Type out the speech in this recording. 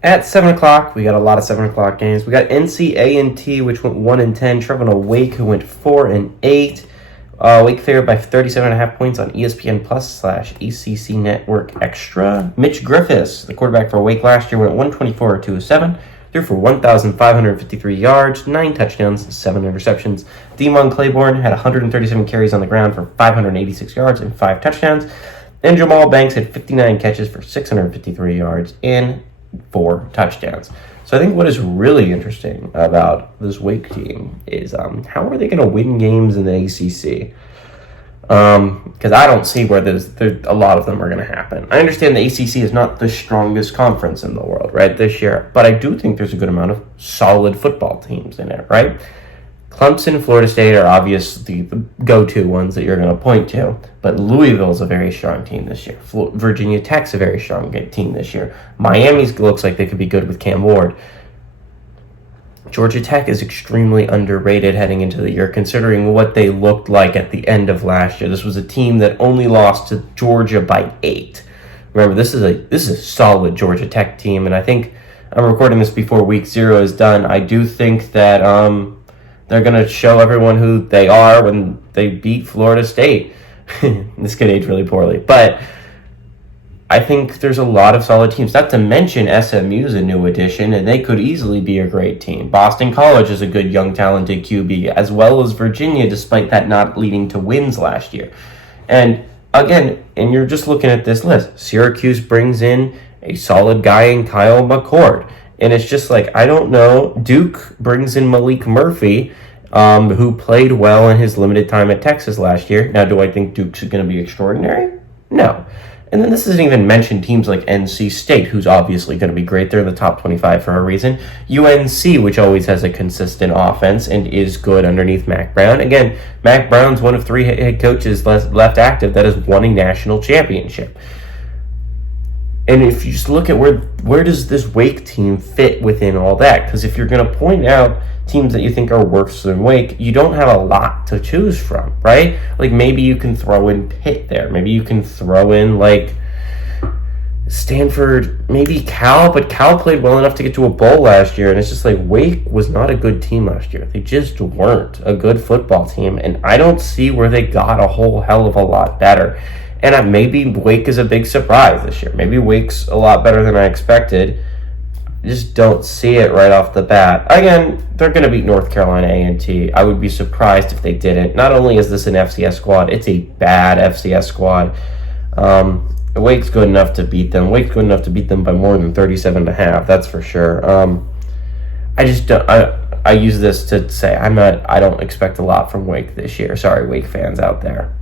At 7 o'clock, we got a lot of 7 o'clock games. We got NC A&T, which went 1-10, traveling to Wake, who went 4-8. Wake favored by 37.5 points on ESPN Plus / ECC Network Extra. Mitch Griffiths, the quarterback for Wake last year, went 124 207, threw for 1,553 yards, 9 touchdowns, 7 interceptions. Demon Claiborne had 137 carries on the ground for 586 yards and 5 touchdowns. And Jamal Banks had 59 catches for 653 yards and 4 touchdowns. So I think what is really interesting about this Wake team is how are they going to win games in the ACC? Because I don't see where there's a lot of them are going to happen. I understand the ACC is not the strongest conference in the world, right, this year, but I do think there's a good amount of solid football teams in it, right? Clemson and Florida State are obviously the go-to ones that you're going to point to, but Louisville's a very strong team this year. Virginia Tech's a very strong team this year. Miami looks like they could be good with Cam Ward. Georgia Tech is extremely underrated heading into the year, considering what they looked like at the end of last year. This was a team that only lost to Georgia by 8. Remember, this is a solid Georgia Tech team, and I think I'm recording this before week 0 is done. I do think that they're going to show everyone who they are when they beat Florida State. This could age really poorly. But I think there's a lot of solid teams. Not to mention SMU is a new addition, and they could easily be a great team. Boston College is a good, young, talented QB, as well as Virginia, despite that not leading to wins last year. And again, and you're just looking at this list. Syracuse brings in a solid guy in Kyle McCord. And it's just like, I don't know. Duke brings in Malik Murphy, who played well in his limited time at Texas last year. Now, do I think Duke's going to be extraordinary? No. And then this doesn't even mention teams like NC State, who's obviously going to be great. They're in the top 25 for a reason. UNC, which always has a consistent offense and is good underneath Mac Brown. Again, Mac Brown's one of 3 head coaches left active that has won a national championship. And if you just look at where does this Wake team fit within all that? Because if you're going to point out teams that you think are worse than Wake, you don't have a lot to choose from, right? Like maybe you can throw in Pitt there. Maybe you can throw in like Stanford, maybe Cal, but Cal played well enough to get to a bowl last year. And it's just like Wake was not a good team last year. They just weren't a good football team. And I don't see where they got a whole hell of a lot better. And maybe Wake is a big surprise this year. Maybe Wake's a lot better than I expected. I just don't see it right off the bat. Again, they're going to beat North Carolina A&T. I would be surprised if they didn't. Not only is this an FCS squad, it's a bad FCS squad. Wake's good enough to beat them. Wake's good enough to beat them by more than 37.5. That's for sure. I just don't. I use this to say I don't expect a lot from Wake this year. Sorry, Wake fans out there.